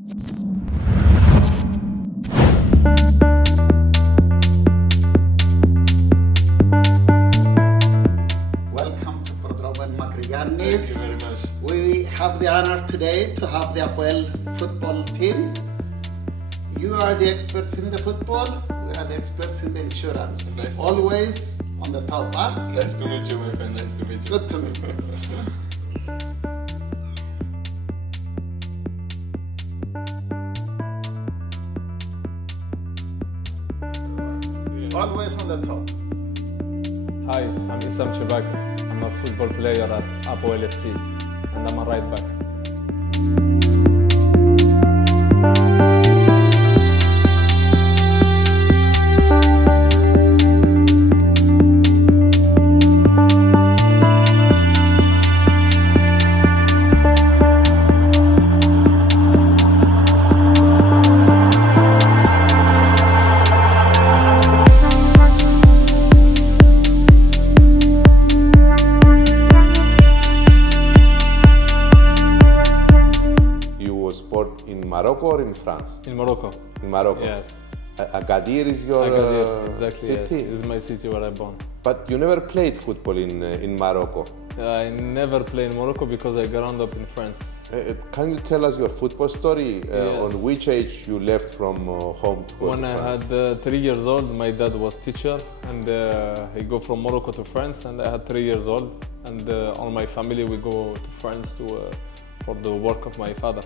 Welcome to Prodroban Thank Makriganis. you very much. We have the honor today to have the Apoel football team. You are the experts in the football, we are the experts in the insurance. Nice. Always on the top, huh? Nice to meet you, my friend. Nice to meet you. Good to meet you. Always on the top. Hi, I'm Issam Shebak. I'm a football player at Apoel FC and I'm a right back. You was born in Morocco or in France? In Morocco. In Morocco. Yes. Agadir is your Agadir, exactly. Yes. city. This is my city where I born. But you never played football in Morocco. I never played in Morocco because I grew up in France. Can you tell us your football story? Yes. On which age you left from home to go When to I France? had 3 years old, my dad was teacher, and he go from Morocco to France, and I had 3 years old, and all my family we go to France to for the work of my father,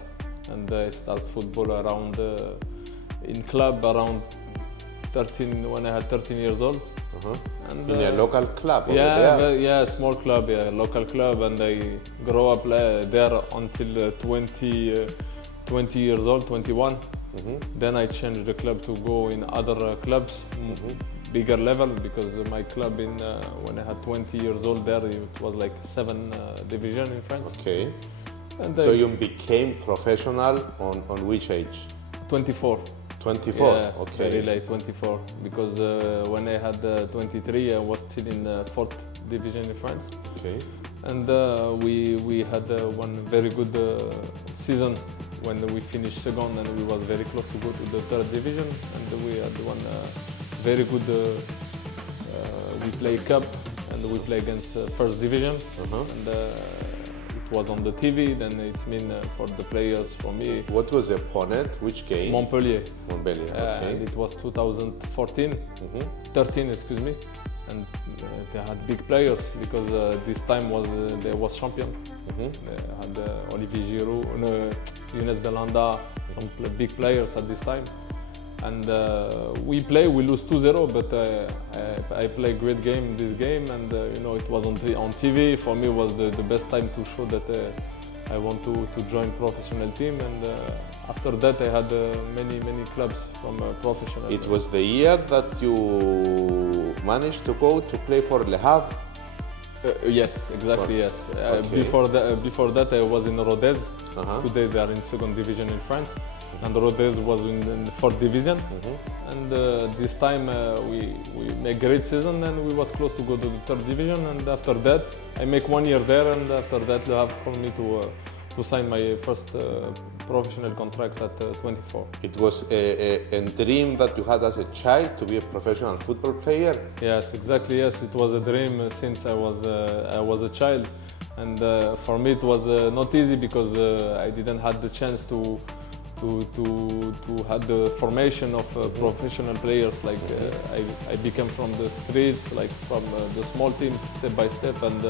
and I start football around in club around 13 when I had 13 years old. And, In a local club over yeah, there? yeah, small club, yeah, local club, and I grow up there until 20 years old, 21. Then I changed the club to go in other clubs, bigger level, because my club in when I had 20 years old there, it was like 7 division in France. Okay. And So I- you became professional on which age? 24. 24. Yeah, Okay. very late, 24. Because when I had 23, I was still in 4th division in France. Okay. And we had one very good season when we finished second, and we was very close to go to the 3rd division. And we had one very good. We play cup, and we play against 1st division. And it was on the TV. Then it's mean for the players, for me, What was the opponent? Which game? Montpellier. Montpellier. Okay. And it was 2014, 13, excuse me, and they had big players because this time was they was champion. They had Olivier Giroud, Younes Belhanda, some big players at this time. And we lose 2-0, but I play great game this game, and it was on TV. For me, it was the best time to show that I want to join professional team, and after that I had many clubs from professional. It was the year that you managed to go to play for Le Havre. Yes, exactly. Yes. Okay. Before that, I was in Rodez. Uh-huh. Today they are in 2nd division in France, and Rodez was in 4th division. And this time we make great season, and we was close to go to the 3rd division. And after that, I make 1 year there, and after that, they have called me to sign my first professional contract at 24. It was a dream that you had as a child to be a professional football player. Yes, exactly. Yes, it was a dream since I was a child, and for me it was not easy because I didn't have the chance to have the formation of professional players. Like I became from the streets, like from the small teams, step by step, and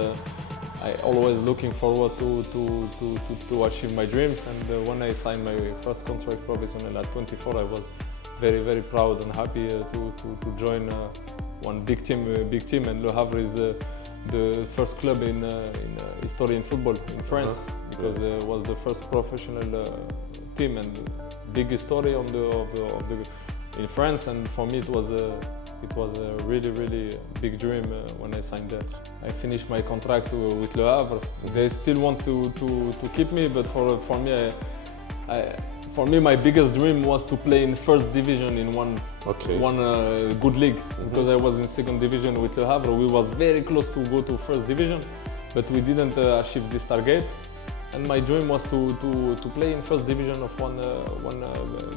I always looking forward to achieve my dreams. And when I signed my first contract professional at 24, I was very proud and happy to join one big team. And Le Havre is the first club in history in football in France, because it was the first professional team and big story of the in France. And for me, it was a really big dream when I signed there. I finished my contract with Le Havre. They still want to keep me, but for me, my biggest dream was to play in 1st division in one good league, because I was in 2nd division with Le Havre. We was very close to go to 1st division, but we didn't achieve this target. and my dream was to play in first division of one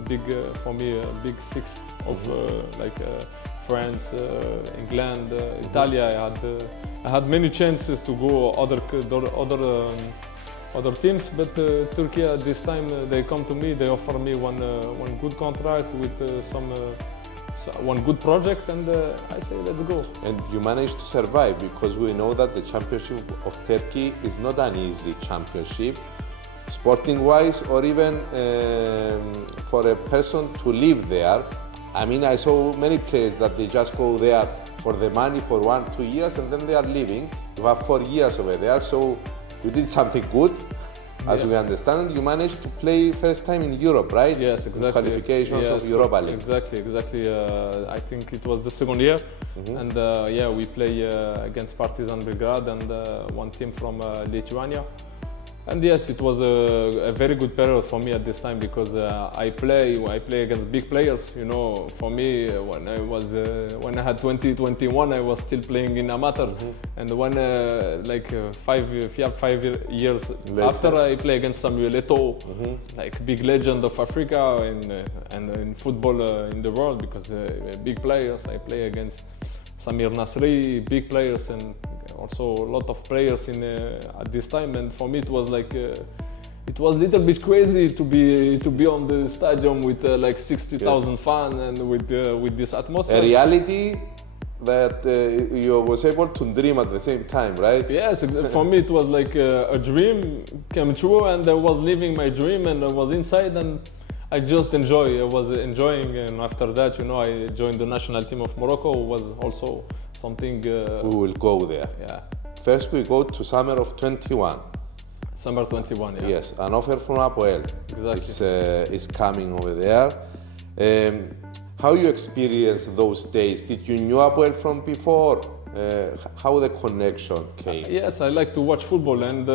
big for me big six of France, England, Italia. I had many chances to go other teams, but Turkey this time they come to me. They offer me one good contract with one good project, and I say let's go. And you managed to survive, because we know that the championship of Turkey is not an easy championship, sporting-wise, or even for a person to live there. I mean, I saw many players that they just go there for the money for 1-2 years and then they are leaving. You have 4 years over there, so you did something good, as we understand. You managed to play first time in Europe, right? Yes, exactly. In qualifications of Europa League. Exactly. I think it was the second year, and we play against Partizan Belgrade and one team from Lithuania. And yes, it was a very good period for me at this time, because I play against big players. You know, for me, when I had 21, I was still playing in amateur, and when 5 years later, after, I play against Samuel Eto'o, like big legend of Africa and in football in the world, because big players. I play against Samir Nasri, big players, and also a lot of players at this time. And for me, it was like it was a little bit crazy to be on the stadium with like 60,000 fans and with this atmosphere. A reality that you was able to dream at the same time, right? Yes, for me it was like a dream came true, and I was living my dream, and I was inside, and I just I was enjoying. And after that, you know, I joined the national team of Morocco. Was also something. We will go there. Yeah. First, we go to summer of 21. Summer 21. Yeah. Yes, an offer from Apoel is coming over there. How you experienced those days? Did you knew Apoel from before? How the connection came? Yes, I like to watch football, and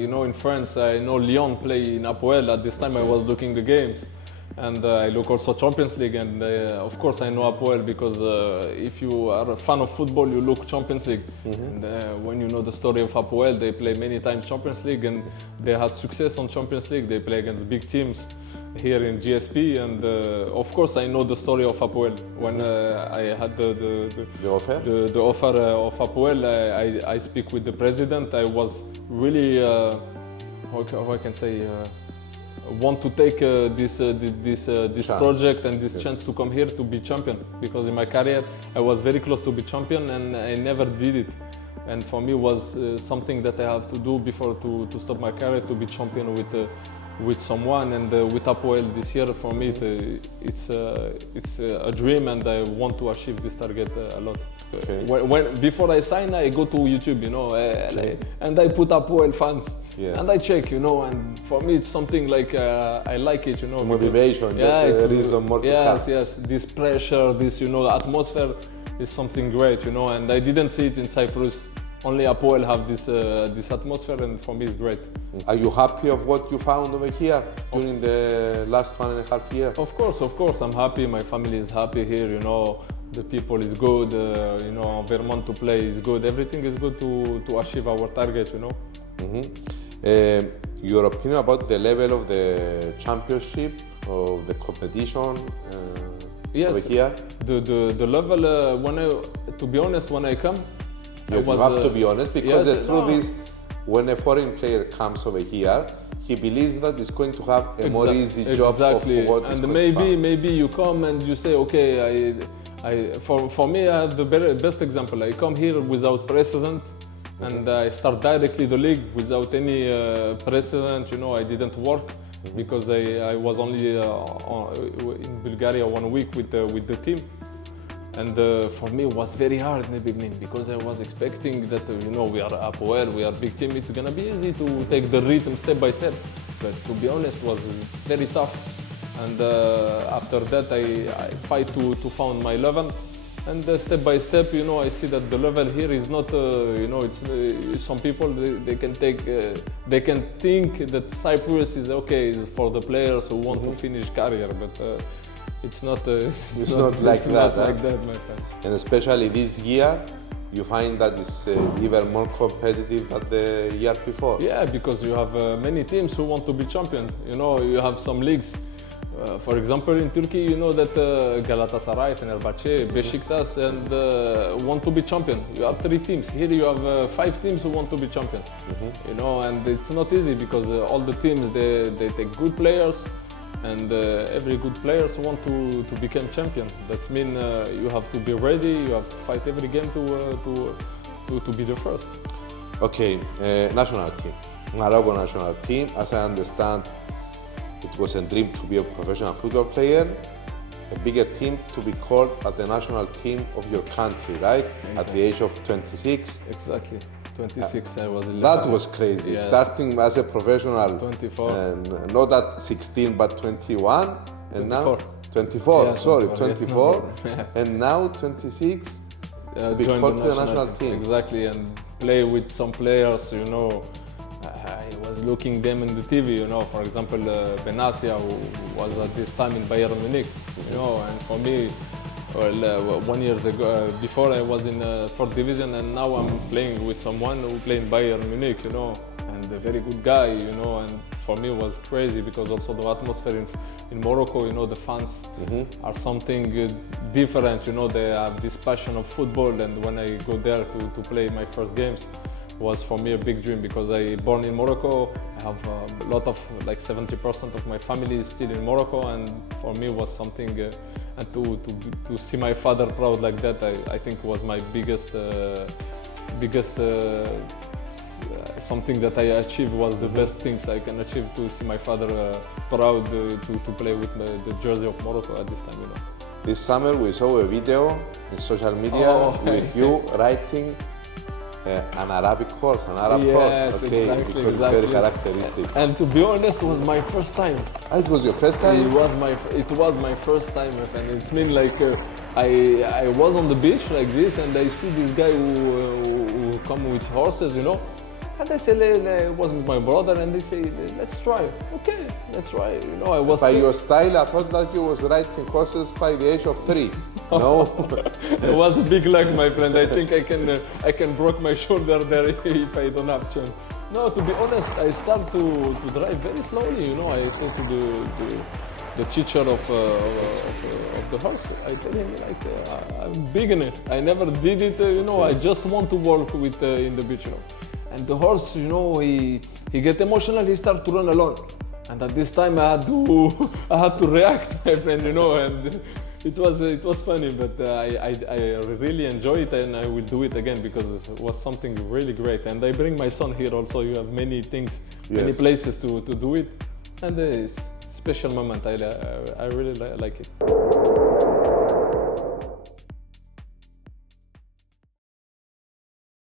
you know, in France, I know Lyon play in Apoel. At this time, I was looking the games, and I look also Champions League, and of course I know Apoel, because if you are a fan of football, you look Champions League. And when you know the story of Apoel, they play many times Champions League, and they had success on Champions League. They play against big teams here in GSP, and of course I know the story of Apoel. When I had the offer of Apoel, I speak with the president. I was really how I can say want to take this project and this chance to come here to be champion, because in my career I was very close to be champion and I never did it. And for me was something that I have to do before to stop my career, to be champion with someone, and with Apoel this year. For me it's a dream, and I want to achieve this target a lot. Okay. When before I sign, I go to YouTube, you know, and I put Apoel fans. Yes. And I check, you know, and for me it's something like I like it, you know. Motivation, just a reason more to come. Yes, this pressure, this, you know, atmosphere is something great, you know, and I didn't see it in Cyprus. Only Apoel have this atmosphere, and for me it's great. Are you happy of what you found over here during the last 1.5 years? Of course, I'm happy. My family is happy here, you know. The people is good, you know, Vermont to play is good. Everything is good to achieve our targets, you know. Your opinion about the level of the championship, of the competition over here? The level, to be honest, when I come, you have to be honest, because the truth is, when a foreign player comes over here, he believes that he's going to have a more easy job of what is going to find. Maybe you come and you say, okay, for me, I have the best example. I come here without precedent, and I start directly the league without any precedent. You know, I didn't work because I was only in Bulgaria 1 week with the team. And for me it was very hard in the beginning, because I was expecting that, you know, we are Apoel, we are a big team, it's gonna be easy to take the rhythm step by step. But to be honest, it was very tough. And after that I fight to find my level. And step by step, you know, I see that the level here is not, you know, it's some people, they can take, they can think that Cyprus is okay, is for the players who want to finish career, but it's not. It's not like that, my friend. And especially this year, you find that it's even more competitive than the year before? Yeah, because you have many teams who want to be champion. You know, you have some leagues. For example, in Turkey, you know that Galatasaray, Fenerbahce, Beşiktaş, and want to be champion. You have 3 teams. Here you have 5 teams who want to be champion. You know, and it's not easy because all the teams they take good players, and every good players want to become champion. That means you have to be ready. You have to fight every game to be the first. Okay, national team. Morocco national team, as I understand, it was a dream to be a professional football player, a bigger team to be called at the national team of your country, right? Exactly. At the age of 26. Exactly. 26, I was 11. That was crazy. Yes. Starting as a professional. 24. And not at 16, but 21. And 24. now 24. Yeah, sorry, 24. Yes, 24. no problem. And now 26. Be Join called to the national team. Exactly, and play with some players, you know. I was looking them in the TV, you know, for example, Benatia, who was at this time in Bayern Munich, you know, and for me, well, 1 year ago, before I was in 4th division, and now I'm playing with someone who played in Bayern Munich, you know, and a very good guy, you know, and for me it was crazy because also the atmosphere in Morocco, you know, the fans are something different, you know, they have this passion of football, and when I go there to play my first games, was for me a big dream because I born in Morocco. I have a lot of, like 70% of my family is still in Morocco, and for me was something, and to see my father proud like that, I think was my biggest something that I achieved was the best things I can achieve, to see my father proud to play with the jersey of Morocco at this time, you know. This summer we saw a video in social media with you writing an Arabic course, an Arab course. Okay, exactly, because exactly. it's very characteristic. And to be honest, it was my first time. It was your first time? It was my first time, my friend. It's mean like I was on the beach like this, and I see this guy who come with horses, you know. And I say, it wasn't my brother, and they say, let's try. Okay, let's try. You know, I was. By your style, I thought that you was writing courses by the age of 3. No. It was a big luck, my friend. I think I can break my shoulder there if I don't have chance. No, to be honest, I start to drive very slowly. You know, I say to the teacher of the horse, I tell him like I'm beginner. I never did it. You know, I just want to work with in the beach. You know, and the horse, you know, he get emotional. He start to run alone, and at this time I had to react, my friend. You know, and. It was funny, but I really enjoy it, and I will do it again because it was something really great. And I bring my son here also. You have many things, many places to do it, and it's a special moment. I really like it.